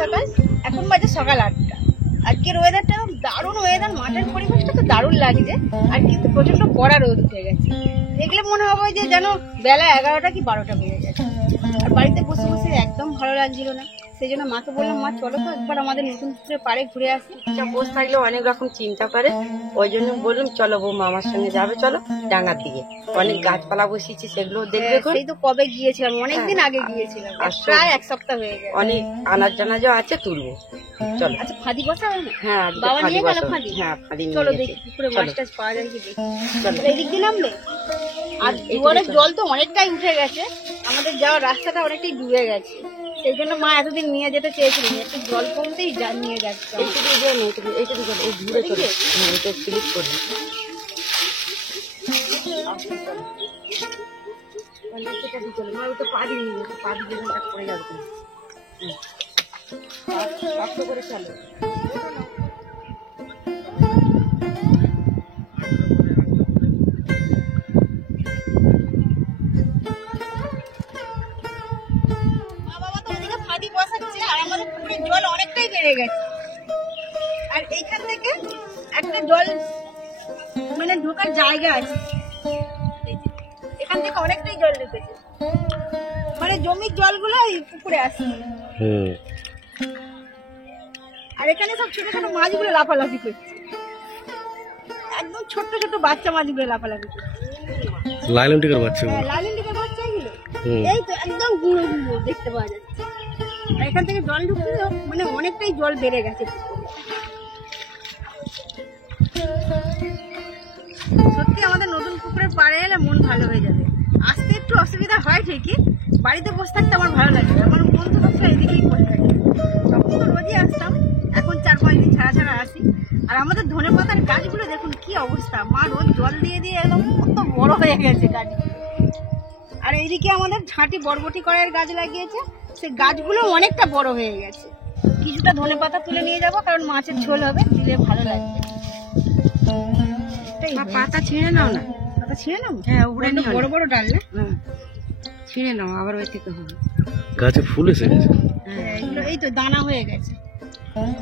সকাল, এখন বাজে সকাল 8টা। আজকের ওয়েদারটা দারুণ ওয়েদার, মাঠের পরিবেশটা তো দারুণ লাগছে। আর কিন্তু প্রচন্ড কড়া রোদ উঠে গেছে, দেখলে মনে হবে যে যেন বেলা 11টা কি 12টা বেজে গেছে। আর বাড়িতে বসে বসে একদম ভালো লাগছিল না, সেই জন্য মাকে বললাম, মা চলো তো একবার আমাদের নতুন পুকুরের পাড়ে ঘুরে আসি। বসে থাকলে অনেক রকম চিন্তা করে, ওই জন্য বললাম চলো বৌমা আমার সঙ্গে যাবে, চলো ডাঙার দিকে অনেক গাছপালা বসিয়েছি সেগুলো দেখবে। সেই তো কবে গিয়েছিলাম, অনেকদিন আগে গিয়েছিলাম, প্রায় 1 সপ্তাহ হয়ে গেছে। অনেক আনাজ জানাজও আছে, তুলবো চলো। আচ্ছা ফাঁদি বসা হয় না? হ্যাঁ বাবা নিয়ে গেল ফাঁদি। হ্যাঁ ফাঁদি চলো দেখি পুকুরে মাছ টাছ পাওয়া যায় কি দেখি। এদিক দিয়ে নামলে আর দুয়ারের জল তো অনেকটাই উঠে গেছে, আমাদের যাওয়ার রাস্তাটা অনেকটাই ডুবে গেছে। সেই জন্য মা এতদিন নিয়ে যেতে চেয়েছিলেন, একটু জল কমতেই নিয়ে যাচ্ছে। ক্লিক করবি পা দিয়ে নিয়ে পা দিয়ে পড়ে যাবে শক্ত করে চলো। জল অনেকটাই বেড়ে গেছে, আর এইখান থেকে একটা জল মানে ঢোকার জায়গা আছে, এখান থেকে অনেকটাই জল ঢুকেছে, মানে জমির জলগুলো এই পুকুরে আসছে। আর এখানে সব ছোট ছোট মাছগুলো লাফালাফি করছে, একদম ছোট ছোট বাচ্চা মাছগুলো লাফালাফি করছে। লাইলন টিকার বাচ্চা, লাইলন টিকার বাচ্চা এগুলো, এই তো একদম গুঁড়ো গুঁড়ো দেখতে পাওয়া যাচ্ছে। এখান থেকে জল ঢুকতে মানে অনেকটাই জল বেড়ে গেছে। সত্যি আমাদের নতুন পুকুরের পাড়ে এলে মন ভালো হয়ে যাবে। আসতে একটু অসুবিধা হয় ঠিকই, বাড়িতে বসে থাকতে আমার ভালো লাগে। আমার বন্ধু বান্ধবরা এদিকেই বসে থাকে, তখন তো রোজই আসতাম, এখন 4-5 দিন ছাড়া ছাড়া আসি। আর আমাদের ধনেপাতার গাছগুলো দেখুন কি অবস্থা, মা রোজ জল দিয়ে দিয়ে একদম কত বড় হয়ে গেছে গাছগুলো। আর এইদিকে আমাদের ঝাঁটি বরবটি করার গাছ লাগিয়েছে, সেই গাছগুলো অনেকটা বড় হয়ে গেছে। কিছুটা ধনেপাতা তুলে নিয়ে যাবো, কারণ মাছের ঝোল হবে, দিলে ভালো লাগবে। পাতা ছিঁড়ে নাও না, পাতা ছিঁড়ে নাও। হ্যাঁ উপরে বড় বড় ডাল না, ছিঁড়ে নাও, আবার ওই থেকে হবে। গাছে ফুল এসে গেছে, এগুলো এই তো দানা হয়ে গেছে,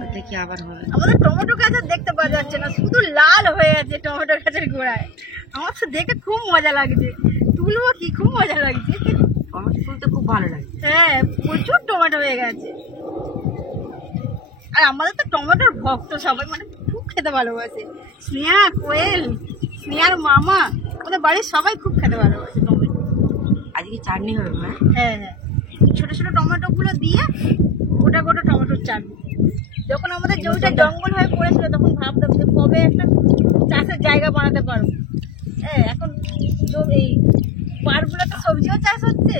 ওই থেকে আবার হবে। আমাদের টমেটো গাছ আর দেখতে পাওয়া যাচ্ছে না, শুধু লাল হয়ে আছে টমেটো গাছের গোড়ায়। আমার তো দেখে খুব মজা লাগছে, তুলবো কি, খুব মজা লাগছে। টমেটো তুলতে খুব ভালো লাগে। হ্যাঁ প্রচুর টমেটো হয়ে গেছে, আর আমাদের তো টমেটোর ভক্ত সবাই, মানে খুব খেতে ভালোবাসে। স্নেহা, কোয়েল, স্নেহার মামা, আমাদের বাড়ির সবাই খুব খেতে ভালোবাসে টমেটো। আজকে চাটনি হবে মা? হ্যাঁ হ্যাঁ, ছোট ছোট টমেটো গুলো দিয়ে গোটা গোটা টমেটোর চাটনি। যখন আমাদের জমিটা জঙ্গল হয়ে পড়েছিল তখন ভাবতাম যে কবে একটা চাষের জায়গা বানাতে পারবো। হ্যাঁ এখন এই পাড়গুলোতে সবজিও চাষ হচ্ছে,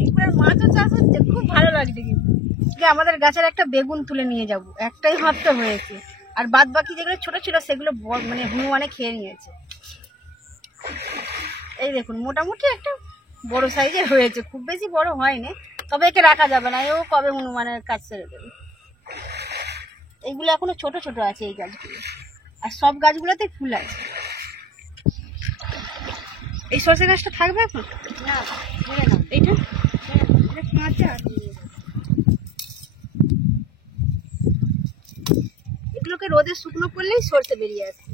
পুকুরের মাছও চাষ হচ্ছে, খুব ভালো লাগছে। কিন্তু আমাদের গাছের একটা বেগুন তুলে নিয়ে যাব, একটাই মাত্র হয়েছে, আর বাদ বাকি যেগুলো ছোট ছিল সেগুলো মানে হনুমানে খেয়ে নিয়েছে। এই দেখুন মোটামুটি একটা বড় সাইজের হয়েছে, খুব বেশি বড় হয়নি, তবে একে রাখা যাবে না, এও কবে হনুমানের কাজ ছেড়ে দেবে। এইগুলো এখনো ছোট ছোট আছে এই গাছগুলো, আর সব গাছগুলোতে ফুল আছে। এই সরষে গাছটা থাকবে এখন না, এইটা কাঁচা, এগুলোকে রোদে শুকনো করলেই সরষে বেরিয়ে আসে।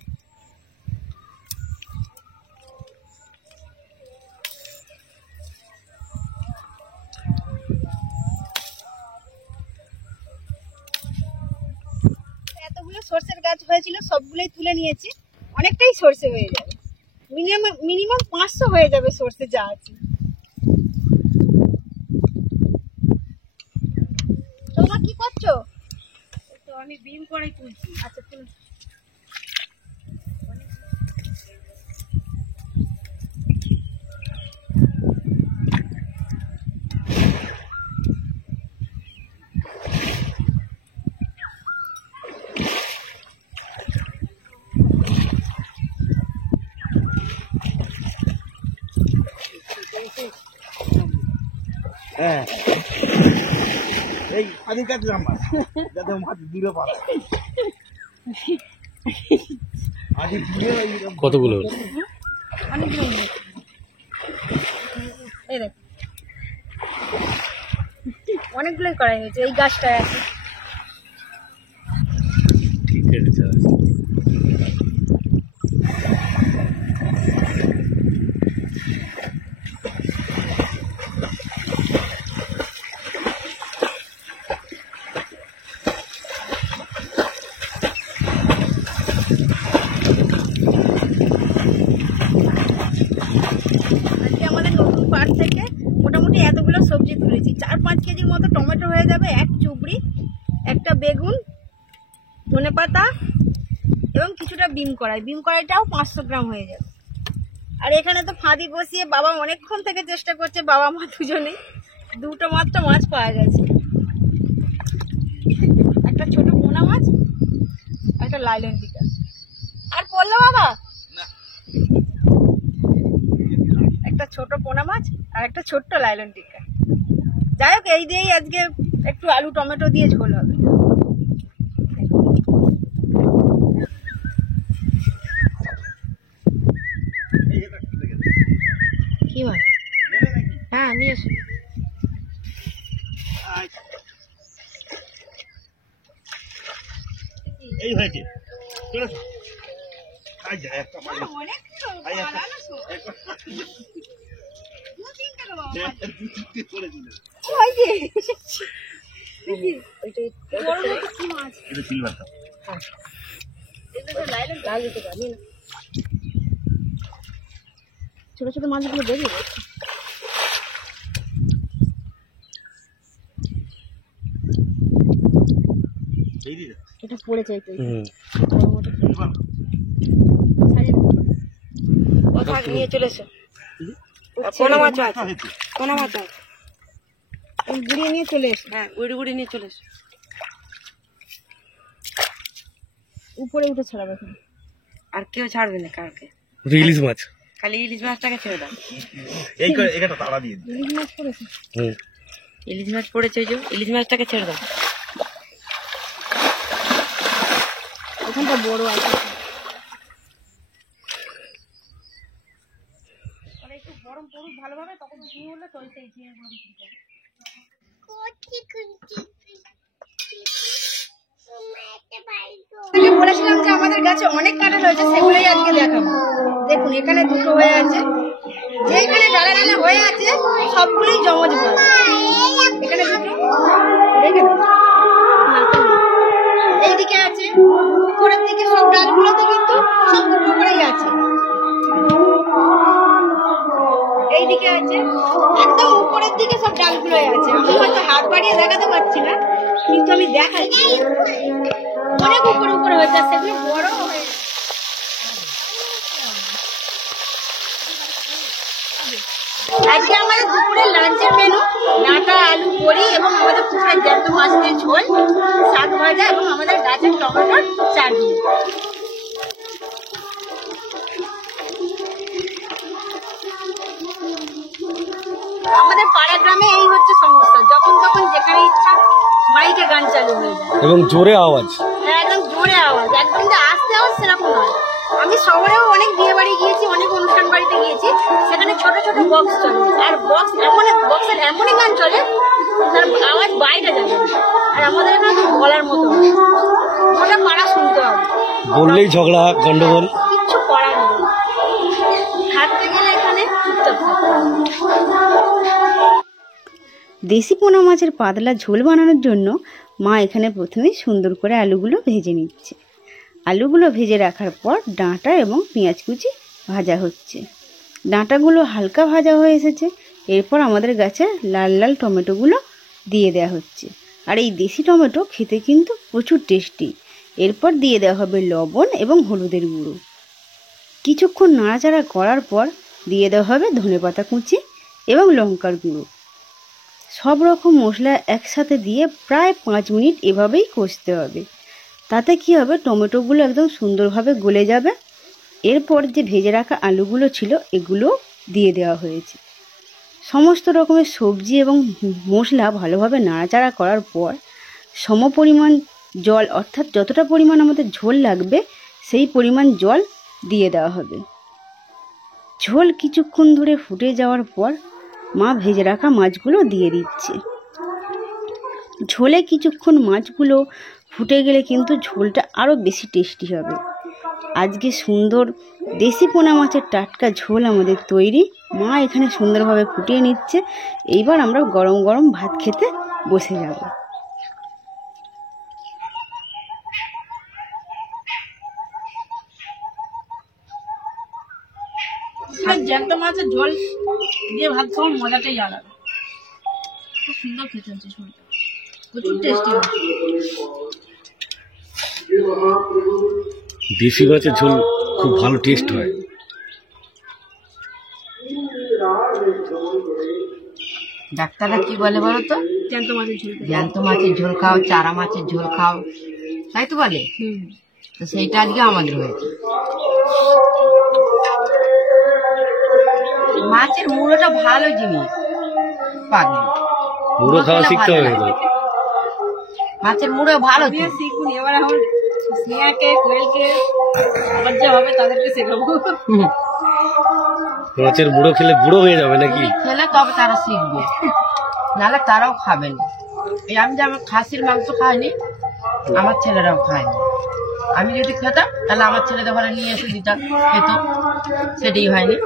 এতগুলো সরষের গাছ হয়েছিল, সবগুলোই তুলে নিয়েছি, অনেকটাই সরষে হয়ে যাবে, মিনিমাম 500 হয়ে যাবে সরষে যা আছে। তোমরা কি করছো? তো আমি বিম করে তুলছি। আচ্ছা তুল। হ্যাঁ এই আদির কাছে আমার যাতে মাছ দূরে পাবে, আদি দূরে কতগুলো অনেকগুলো। এই দেখ অনেকগুলোই করা হয়েছে, এই গাছটায় আছে। আচ্ছা আজকে আমাদের নতুন পাট থেকে মোটামুটি এতগুলো সবজি তুলেছি। 4-5 কেজির মতো টমেটো হয়ে যাবে, এক চুবড়ি, একটা বেগুন, ধনেপাতা এবং কিছুটা বিম কড়াইটাও 500 গ্রাম হয়ে যাবে। আর এখানে তো ফাঁদি বসিয়ে বাবা অনেকক্ষণ থেকে চেষ্টা করছে, বাবা মা দুজনেই। দুটো মাত্র মাছ পাওয়া গেছে, একটা ছোট পোনা মাছ, একটা লাইলন টিকা। আর পড়লো বাবা একটা ছোট পোনা মাছ আর একটা ছোট্ট লাইলন টিকা। যাই হোক, এই দিয়েই আজকে একটু আলু টমেটো দিয়ে ঝোল হবে। কি হয়? হ্যাঁ নিয়ে এসো। এই হয়েছে চলে এসো। আজ একটা মাছ অনেক করে দিলে কি মাছ? এটা সিলভারটা ছোট ছোট মাছগুলো বেরিয়ে গেছে। এই দিলে এটা পড়ে চাইতে কোথায় নিয়ে চলে এসো। কোনা মাছ আছে, কোনা মাছ আছে। গুড়িয়ে নিয়ে চলে এসো। হ্যাঁ উড়ি উড়ি নিয়ে চলে এসো। উপরে উঠে ছাড়াবে এখন। আর কেউ ছাড়বে না কাউকে, ইলিশ মাছ। খালি ইলিশ মাছটাকে ছেড়ে দাও। এই এটা তালা দিয়ে দিই। ইলিশ মাছ পড়েছে। ইলিশ মাছ পড়েছে, ওই যে ইলিশ মাছটাকে ছেড়ে দাও। ওখানটা বড় আছে। একটু গরম পড়ুক ভালোভাবে, তখন ঝিঙে হলে তো সেই ঝিঙে বলেছিলাম যে আমাদের গাছে অনেক কাঁঠাল হয়েছে, সেগুলোই আজকে দেখাবো। দেখুন এখানে দুটো হয়ে আছে, যেখানে ডালে ডালে হয়ে আছে সবগুলোই জমজ গাছ। এখানে দুটো দেখে এইদিকে আছে, উপরের দিকে সব ডালগুলোতে কিন্তু সব দুটো করেই আছে। এইদিকে আছে, একদম উপরের দিকে সব ডালগুলোই আছে। আমি হয়তো হাত বাড়িয়ে দেখাতে পারছি না, কিন্তু আমি দেখাচ্ছি। অনেক উপরে উপরে হয়েছে, সেগুলো বড় হয়ে আজকে আমাদের দুপুরের লাঞ্চের মেনু ডাঁটা, আলু, বড়ি এবং আমাদের পুকুরের জ্যান্ত মাছ দিয়ে ঝোল, শাক ভাজা এবং আমাদের গাছের টমেটোর চাটনি। আমাদের পাড়া গ্রামে এই হচ্ছে সমস্যা, যখন তখন যেখানে ইচ্ছা মাইকে গান চালু হয়ে যায় এবং জোরে আওয়াজ। হ্যাঁ, একদম জোরে আওয়াজ, একদম যে আস্তে আওয়াজ সেরকম নয়। আমি শহরেও অনেক বিয়ে বাড়ি গিয়েছি, অনেক অনুষ্ঠান বাড়িতে গিয়েছি, সেখানে ছোট ছোট বক্স চলে, আর বক্সের এমনই গান চলে তার আওয়াজ বাইরে যাবে। আর আমাদের এখানে তো বলার মতো ওটা পাড়া শুনতে হবে, বললেই ঝগড়া গন্ডগোল। কিচ্ছু করার নেই, থাকতে গেলে এখানে চুপচাপ থাকতে হবে। দেশি পোনা মাছের পাতলা ঝোল বানানোর জন্য মা এখানে প্রথমেই সুন্দর করে আলুগুলো ভেজে নিচ্ছে। আলুগুলো ভেজে রাখার পর ডাঁটা এবং পেঁয়াজ কুচি ভাজা হচ্ছে। ডাঁটাগুলো হালকা ভাজা হয়ে এসেছে, এরপর আমাদের গাছের লাল লাল টমেটোগুলো দিয়ে দেওয়া হচ্ছে। আর এই দেশি টমেটো খেতে কিন্তু প্রচুর টেস্টি। এরপর দিয়ে দেওয়া হবে লবণ এবং হলুদের গুঁড়ো। কিছুক্ষণ নাড়াচাড়া করার পর দিয়ে দেওয়া হবে ধনেপাতা কুচি এবং লঙ্কার গুঁড়ো। সব রকম মশলা একসাথে দিয়ে প্রায় 5 মিনিট এভাবেই কষতে হবে। তাতে কি হবে, টমেটোগুলো একদম সুন্দরভাবে গলে যাবে। এরপর যে ভেজে রাখা আলুগুলো ছিল এগুলো দিয়ে দেওয়া হয়েছে। সমস্ত রকমের সবজি এবং মশলা ভালোভাবে নাড়াচাড়া করার পর সমপরিমাণ জল, অর্থাৎ যতটা পরিমাণ আমাদের ঝোল লাগবে সেই পরিমাণ জল দিয়ে দেওয়া হবে। ঝোল কিছুক্ষণ ধরে ফুটে যাওয়ার পর মা ভেজে রাখা মাছগুলো দিয়ে দিচ্ছে। ঝোলে কিছুক্ষণ মাছগুলো ফুটে গেলে কিন্তু ঝোলটা আরও বেশি টেস্টি হবে। আজকে সুন্দর দেশি পোনা মাছের টাটকা ঝোল আমাদের তৈরি। মা এখানে সুন্দরভাবে ফুটিয়ে নিচ্ছে। এইবার আমরা গরম গরম ভাত খেতে বসে যাব। জ্যান্ত মাছের ঝোল দিয়ে ভাত খাওয়ার মজাটাই আলাদা। খুব সুন্দর খেতে হচ্ছে ঝোলটা, প্রচুর টেস্টি। দেশি মাছের ঝোল খুব ভালো টেস্ট হয়। ডাক্তাররা কি বলে বলো তো? জ্যান্ত মাছের ঝোল, জ্যান্ত মাছের ঝোল খাও, চারা মাছের ঝোল খাও, তাই তো বলে। তো সেইটা আজকে আমাদের হয়েছে। মাছের মুড়োটা ভালো জিনিস, পাগলি মুড়ো খাওয়া শিখতে হবে তো। মাছের মুড়ো ভালো তো। শিখুন এবার। এখন স্নেহাকে, কোয়েলকে আবার যে হবে তাদেরকে শেখাবো। মাছের মুড়ো খেলে বুড়ো হয়ে যাবে নাকি? খেলে তবে তারা শিখবে, নাহলে তারাও খাবে না। এই আমি যেমন খাসির মাংস খাইনি, আমার ছেলেরাও খায়নি। আমি যদি খেতাম তাহলে আমার ছেলেদের ঘরে নিয়ে এসে দিতাম, খেত। সেটাই হয়নি।